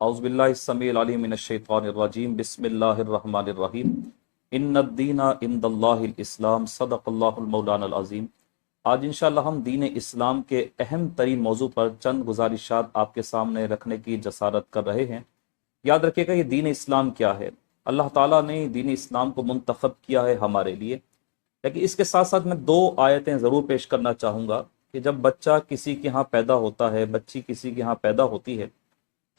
اعوذ باللہ السمیع العلیم من الشیطان الرجیم بسم اللہ الرحمن الرحیم ان الدین عند اللہ الاسلام صدق اللہ المولانا العظیم۔ آج انشاءاللہ ہم دین اسلام کے اہم ترین موضوع پر چند گزارشات آپ کے سامنے رکھنے کی جسارت کر رہے ہیں۔ یاد رکھیے گا یہ دین اسلام کیا ہے۔ اللہ تعالیٰ نے دین اسلام کو منتخب کیا ہے ہمارے لیے، لیکن اس کے ساتھ ساتھ میں دو آیتیں ضرور پیش کرنا چاہوں گا کہ جب بچہ کسی کے ہاں پیدا ہوتا ہے، بچی کسی کے ہاں پیدا ہوتی ہے،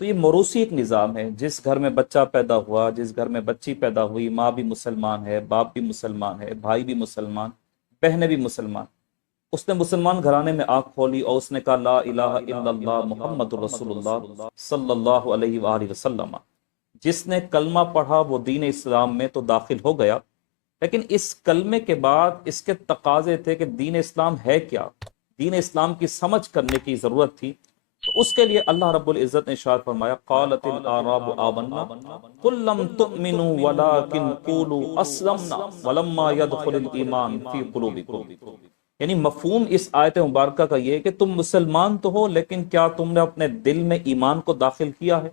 تو یہ موروثی ایک نظام ہے۔ جس گھر میں بچہ پیدا ہوا، جس گھر میں بچی پیدا ہوئی، ماں بھی مسلمان ہے، باپ بھی مسلمان ہے، بھائی بھی مسلمان، بہنیں بھی مسلمان، اس نے مسلمان گھرانے میں آنکھ کھولی اور اس نے کہا لا الہ الا اللہ محمد رسول اللہ صلی اللہ علیہ وآلہ وسلم۔ جس نے کلمہ پڑھا وہ دین اسلام میں تو داخل ہو گیا، لیکن اس کلمے کے بعد اس کے تقاضے تھے کہ دین اسلام ہے کیا، دین اسلام کی سمجھ کرنے کی ضرورت تھی۔ تو اس کے لیے اللہ رب العزت نے ارشاد فرمایا قالت الاعراب آمنا قل لم تؤمنوا ولكن قولوا اسلمنا ولما يدخل الايمان في قلوبكم۔ یعنی مفہوم اس آیت مبارکہ کا یہ ہے کہ تم مسلمان تو ہو، لیکن کیا تم نے اپنے دل میں ایمان کو داخل کیا ہے؟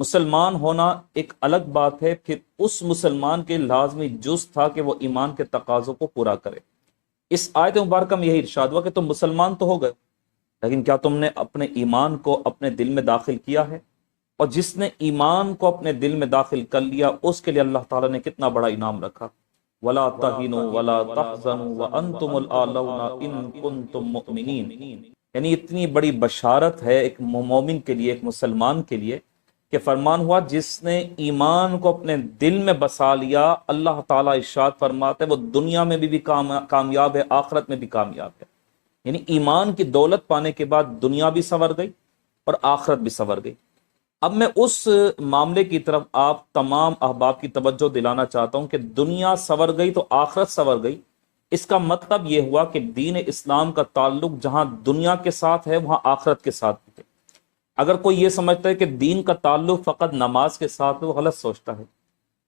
مسلمان ہونا ایک الگ بات ہے، پھر اس مسلمان کے لازمی جز تھا کہ وہ ایمان کے تقاضوں کو پورا کرے۔ اس آیت مبارکہ میں یہی ارشاد ہوا کہ تم مسلمان تو ہو گئے، لیکن کیا تم نے اپنے ایمان کو اپنے دل میں داخل کیا ہے؟ اور جس نے ایمان کو اپنے دل میں داخل کر لیا اس کے لیے اللہ تعالیٰ نے کتنا بڑا انعام رکھا، وَلَا تَهِنُوا وَلَا تَحْزَنُوا وَأَنْتُمُ الْأَعْلَوْنَ إِن كُنتُم مُؤْمِنِينَ۔ یعنی اتنی بڑی بشارت ہے ایک مومن کے لیے، ایک مسلمان کے لیے، کہ فرمان ہوا جس نے ایمان کو اپنے دل میں بسا لیا، اللہ تعالیٰ ارشاد فرماتے ہیں وہ دنیا میں بھی کامیاب ہے، آخرت میں بھی کامیاب ہے۔ یعنی ایمان کی دولت پانے کے بعد دنیا بھی سنور گئی اور آخرت بھی سنور گئی۔ اب میں اس معاملے کی طرف آپ تمام احباب کی توجہ دلانا چاہتا ہوں کہ دنیا سنور گئی تو آخرت سنور گئی۔ اس کا مطلب یہ ہوا کہ دین اسلام کا تعلق جہاں دنیا کے ساتھ ہے وہاں آخرت کے ساتھ ہے۔ اگر کوئی یہ سمجھتا ہے کہ دین کا تعلق فقط نماز کے ساتھ ہے وہ غلط سوچتا ہے۔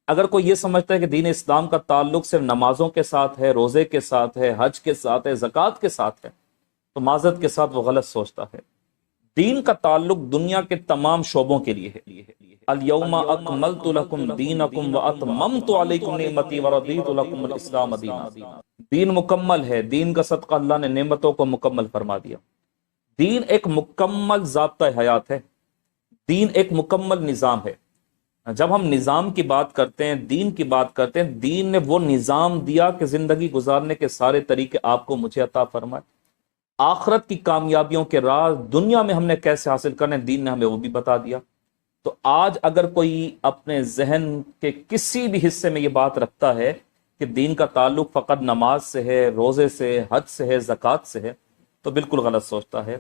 اگر کوئی یہ سمجھتا ہے کہ دین اسلام کا تعلق صرف نمازوں کے ساتھ ہے، روزے کے ساتھ ہے، حج کے ساتھ ہے، زکوٰۃ کے ساتھ ہے، تو معذرت کے ساتھ وہ غلط سوچتا ہے۔ دین کا تعلق دنیا کے تمام شعبوں کے لیے ہے۔ الیوم اکملت لکم دینکم واتممت علیکم نعمتی ورضیت لکم الاسلام دینا۔ دین مکمل ہے، دین کا صدقہ اللہ نے نعمتوں کو مکمل فرما دیا۔ دین ایک مکمل ضابطہ حیات ہے، دین ایک مکمل نظام ہے۔ جب ہم نظام کی بات کرتے ہیں، دین کی بات کرتے ہیں، دین نے وہ نظام دیا کہ زندگی گزارنے کے سارے طریقے آپ کو مجھے عطا فرمائے۔ آخرت کی کامیابیوں کے راز دنیا میں ہم نے کیسے حاصل کرنے، دین نے ہمیں وہ بھی بتا دیا۔ تو آج اگر کوئی اپنے ذہن کے کسی بھی حصے میں یہ بات رکھتا ہے کہ دین کا تعلق فقط نماز سے ہے، روزے سے، حج سے ہے، زکوٰۃ سے ہے، تو بالکل غلط سوچتا ہے۔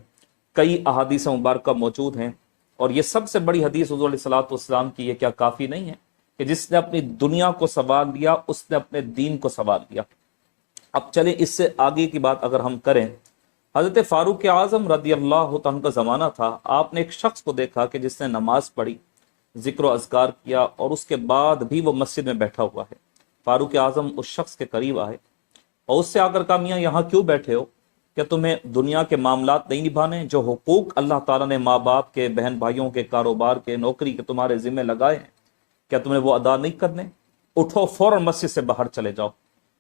کئی احادیث مبارکہ موجود ہیں، اور یہ سب سے بڑی حدیث حضور علیہ الصلوۃ والسلام کی، یہ کیا کافی نہیں ہے کہ جس نے اپنی دنیا کو سنوار لیا اس نے اپنے دین کو سنوار لیا۔ اب چلیں اس سے آگے کی بات اگر ہم کریں، حضرت فاروق اعظم رضی اللہ عنہ کا زمانہ تھا۔ آپ نے ایک شخص کو دیکھا کہ جس نے نماز پڑھی، ذکر و اذکار کیا، اور اس کے بعد بھی وہ مسجد میں بیٹھا ہوا ہے۔ فاروق اعظم اس شخص کے قریب آئے اور اس سے آ کر کہا میاں یہاں کیوں بیٹھے ہو؟ کیا تمہیں دنیا کے معاملات نہیں نبھانے؟ جو حقوق اللہ تعالیٰ نے ماں باپ کے، بہن بھائیوں کے، کاروبار کے، نوکری کے تمہارے ذمہ لگائے ہیں، کیا تمہیں وہ ادا نہیں کرنے؟ اٹھو فوراً مسجد سے باہر چلے جاؤ۔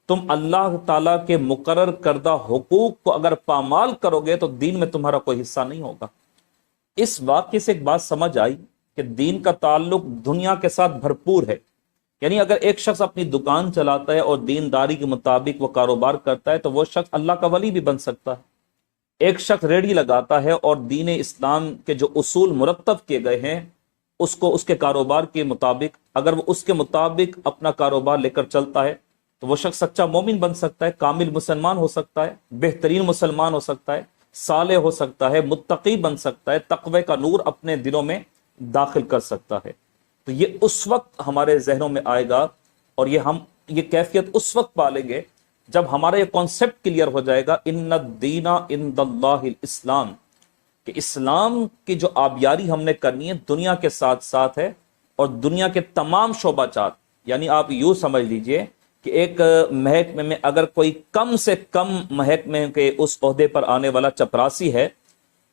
تم اللہ تعالیٰ کے مقرر کردہ حقوق کو اگر پامال کرو گے تو دین میں تمہارا کوئی حصہ نہیں ہوگا۔ اس واقعے سے ایک بات سمجھ آئی کہ دین کا تعلق دنیا کے ساتھ بھرپور ہے۔ یعنی اگر ایک شخص اپنی دکان چلاتا ہے اور دینداری کے مطابق وہ کاروبار کرتا ہے تو وہ شخص اللہ کا ولی بھی بن سکتا ہے۔ ایک شخص ریڑھی لگاتا ہے اور دین اسلام کے جو اصول مرتب کیے گئے ہیں اس کو اس کے کاروبار کے مطابق اگر وہ اس کے مطابق اپنا کاروبار لے کر چلتا ہے تو وہ شخص سچا مومن بن سکتا ہے، کامل مسلمان ہو سکتا ہے، بہترین مسلمان ہو سکتا ہے، صالح ہو سکتا ہے، متقی بن سکتا ہے، تقوی کا نور اپنے دلوں میں داخل کر سکتا ہے۔ تو یہ اس وقت ہمارے ذہنوں میں آئے گا، اور ہم یہ کیفیت اس وقت پالیں گے جب ہمارا یہ کانسیپٹ کلیئر ہو جائے گا ان الدین عند اللہ الاسلام، کہ اسلام کی جو آبیاری ہم نے کرنی ہے دنیا کے ساتھ ساتھ ہے، اور دنیا کے تمام شعبہ جات۔ یعنی آپ یوں سمجھ لیجئے کہ ایک محکمے میں اگر کوئی کم سے کم محکمے کے اس عہدے پر آنے والا چپراسی ہے